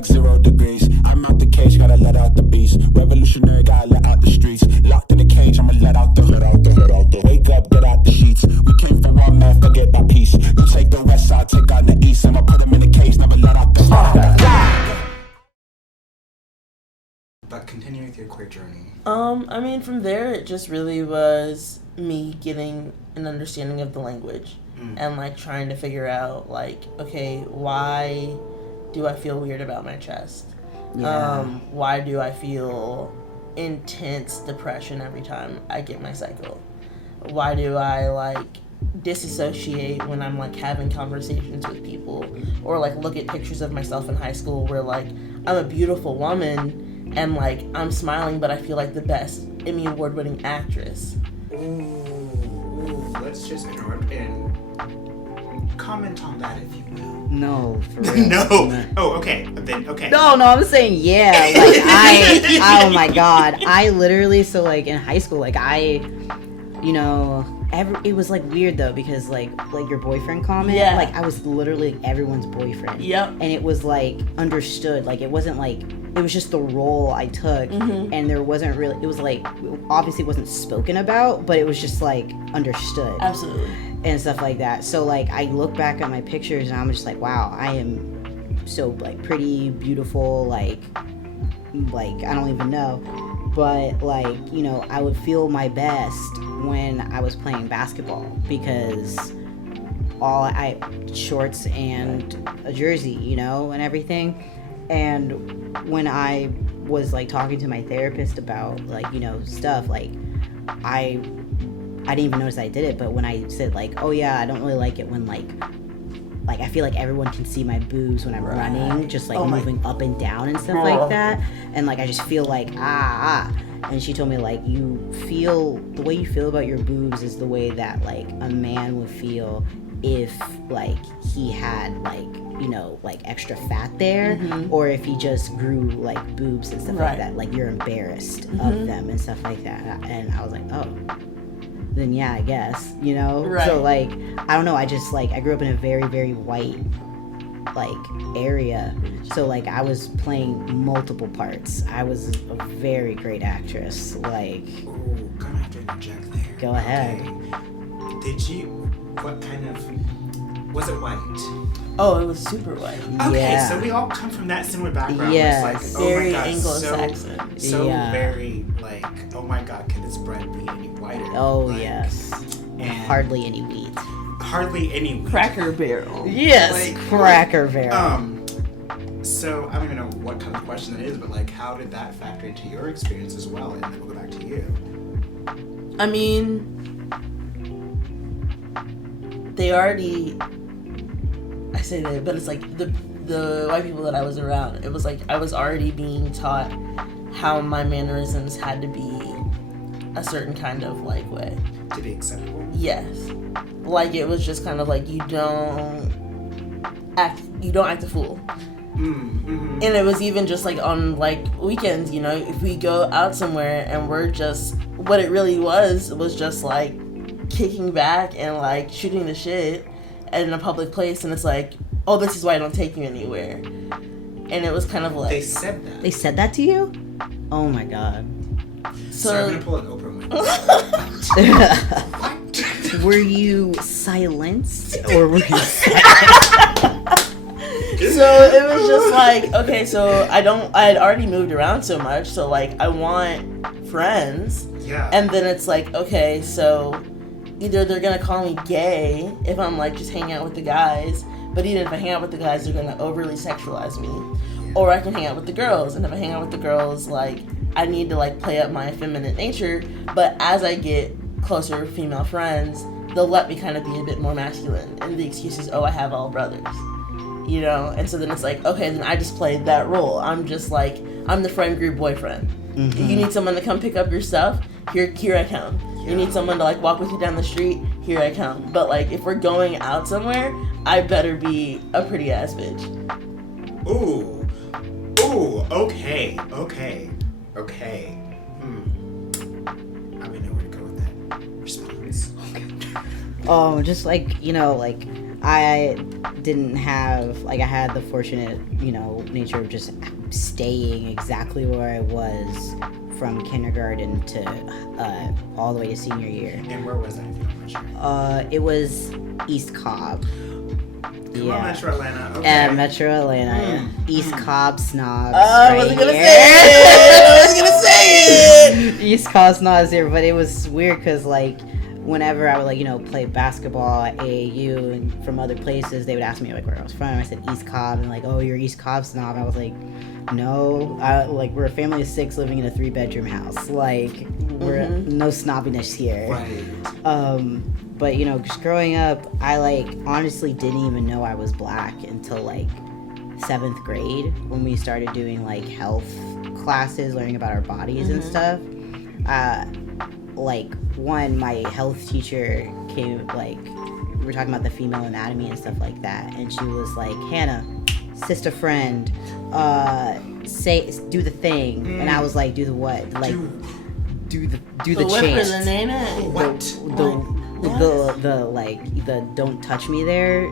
like 0 degrees. I'm out the cage, gotta let out the beast. Revolutionary, gotta let out the streets. Locked in the cage, I'ma let out the wake up, get out the sheets. We came for one man, forget about peace. You take the west side, take out the east. I'ma put them in the cage, never let out the But continue with your queer journey. I mean, from there, it just really was me getting an understanding of the language and, like, trying to figure out, like, okay, why do I feel weird about my chest? Yeah. Why do I feel intense depression every time I get my cycle? Why do I, like, disassociate when I'm, like, having conversations with people, or, like, look at pictures of myself in high school where, like, I'm a beautiful woman and, like, I'm smiling, but I feel like the best Emmy Award-winning actress. Ooh, let's just interrupt and comment on that, if you will. No, for real. No. Oh, okay. Then okay. No, I'm saying yeah. Like oh my god, I literally, so like in high school, like it was like weird though, because like your boyfriend comment, Yeah. like I was literally everyone's boyfriend. Yep. And it was like understood, like it wasn't like, it was just the role I took, and there wasn't really, it was like, obviously it wasn't spoken about, but it was just like understood. Absolutely. And stuff like that. So like I look back at my pictures and I'm just like, wow, I am so like pretty, beautiful, like I don't even know. But like, you know, I would feel my best when I was playing basketball, because shorts and a jersey, you know, and everything. And when I was like talking to my therapist about like, you know, stuff, like I didn't even notice I did it, but when I said like, oh yeah, I don't really like it when like I feel like everyone can see my boobs when I'm running, just like moving up and down and stuff like that, and like I just feel like and she told me like, the way you feel about your boobs is the way that like a man would feel if like he had like, you know, like extra fat there, or if he just grew like boobs and stuff like that, like you're embarrassed of them and stuff like that. And I was like, oh, then yeah, I guess, you know? Right. So like, I don't know, I just like, I grew up in a very, very white like area, so like I was playing multiple parts. I was a very great actress. Like, Ooh, gonna have to interject there. Go ahead. Okay. What kind of, was it white? Oh, it was super white. Okay, Yeah. so we all come from that similar background. Yes. It's like, Very oh my god, Anglo-Saxon. So Yeah. very like, oh my god, can this bread be any whiter? oh Like, yes, and hardly any wheat. hardly any wheat. Cracker Barrel. Yes, Like, Cracker Barrel. So I don't even know what kind of question that is, but like, how did that factor into your experience as well? And then we'll go back to you. I mean, they already, I say that, but it's like the white people that I was around, it was like I was already being taught how my mannerisms had to be a certain kind of like way. To be acceptable. Yes. Like it was just kind of like you don't act a fool. Mm-hmm. And it was even just like on like weekends, you know, if we go out somewhere and we're just, what it really was just like kicking back and like shooting the shit in a public place, and it's like, oh, this is why I don't take you anywhere. And it was kind of like, They said that. They said that to you? Oh my god. So I'm gonna pull an Oprah Winfrey. Were you silenced or were you So it was just like, okay, so I had already moved around so much, so like I want friends. Yeah. And then it's like, okay, so either they're gonna call me gay if I'm like just hanging out with the guys, but even if I hang out with the guys, they're gonna overly sexualize me. Or I can hang out with the girls, and if I hang out with the girls, like I need to like play up my feminine nature, but as I get closer female friends, they'll let me kind of be a bit more masculine, and the excuse is, oh, I have all brothers, you know? And so then it's like, okay, then I just played that role. I'm just like, I'm the friend group boyfriend. Mm-hmm. You need someone to come pick up your stuff, here I come. You need someone to like walk with you down the street, here I come. But like if we're going out somewhere, I better be a pretty ass bitch. Ooh, okay. I don't know where to go with that response. just like, you know, like I didn't have, like, I had the fortunate, you know, nature of just staying exactly where I was from kindergarten to all the way to senior year. And where was that, if you don't mind sharing? It was East Cobb. Come on, Metro Atlanta. Okay. Metro Atlanta. East Cobb snobs. I right wasn't gonna here. say it. I was gonna say it. East Cobb snobs here, but it was weird because, like, whenever I would, like, you know, play basketball at AAU and from other places, they would ask me, like, where I was from. I said East Cobb, and like, oh, you're East Cobb snob. I was like, no, like, we're a family of 6 living in a 3-bedroom house. Like, we're no snobbiness here. Right. But, you know, just growing up, I, like, honestly didn't even know I was black until, like, 7th grade when we started doing, like, health classes, learning about our bodies and stuff. Like, my health teacher came, like, we were talking about the female anatomy and stuff like that, and she was like, Hannah, sister friend, do the thing. And I was like, do the what? Like, do the chant. The name it? The don't touch me there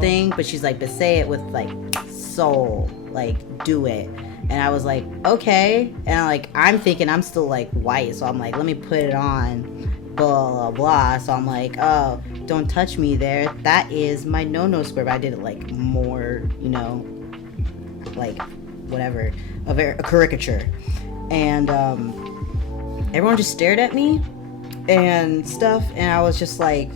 thing, but she's like, but say it with, like, soul, like, do it. And I was like, okay. And I'm thinking I'm still, like, white, so I'm like, let me put it on, blah blah blah. So I'm like, oh, don't touch me there, that is my no square. But I did it, like, more, you know, like, whatever, a caricature. And everyone just stared at me and stuff, and I was just like,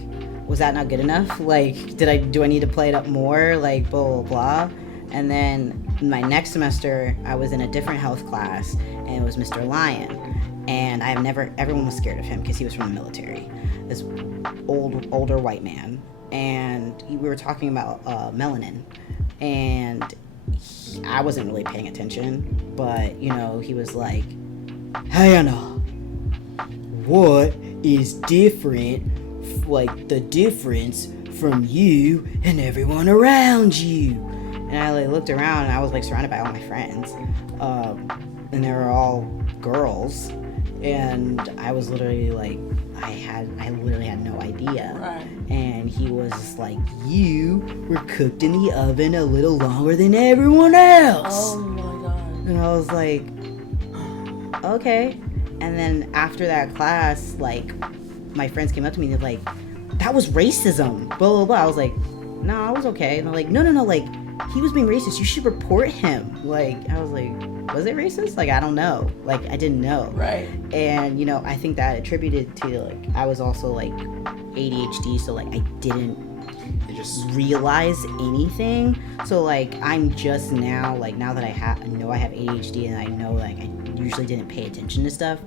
was that not good enough? Like, do I need to play it up more? Like, blah blah blah. And then my next semester, I was in a different health class, and it was Mr. Lyon. And everyone was scared of him because he was from the military. This older white man. And we were talking about melanin. And I wasn't really paying attention, but, you know, he was like, Hannah, what is different, like, the difference from you and everyone around you? And I, like, looked around, and I was, like, surrounded by all my friends, and they were all girls, and I was literally like, I literally had no idea. Right. And he was just like, you were cooked in the oven a little longer than everyone else. Oh my god. And I was like, okay. And then after that class, like, my friends came up to me and they're like, that was racism, blah blah blah. I was like, no, I was okay. And they're like, no, like, he was being racist, you should report him. Like, I was like, was it racist? Like, I don't know. Like, I didn't know. Right. And, you know, I think that attributed to, like, I was also, like, ADHD, so, like, I didn't realize anything. So, like, I'm just now, like, now that I know I have ADHD, and I know, like, I usually didn't pay attention to stuff,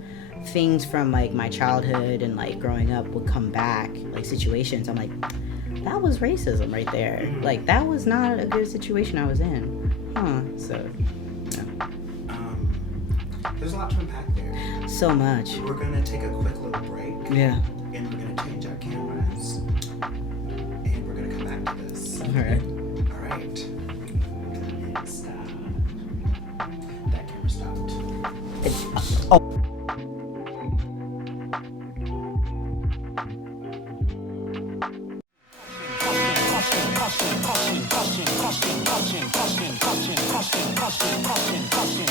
things from, like, my childhood and, like, growing up would come back, like, situations. I'm like, that was racism right there. Like, that was not a good situation I was in. So, yeah. There's a lot to unpack there. So much. We're gonna take a quick little break. Yeah. And we're gonna change our cameras. And we're gonna come back to this. Alright. Alright. And stop. That camera stopped. Caution.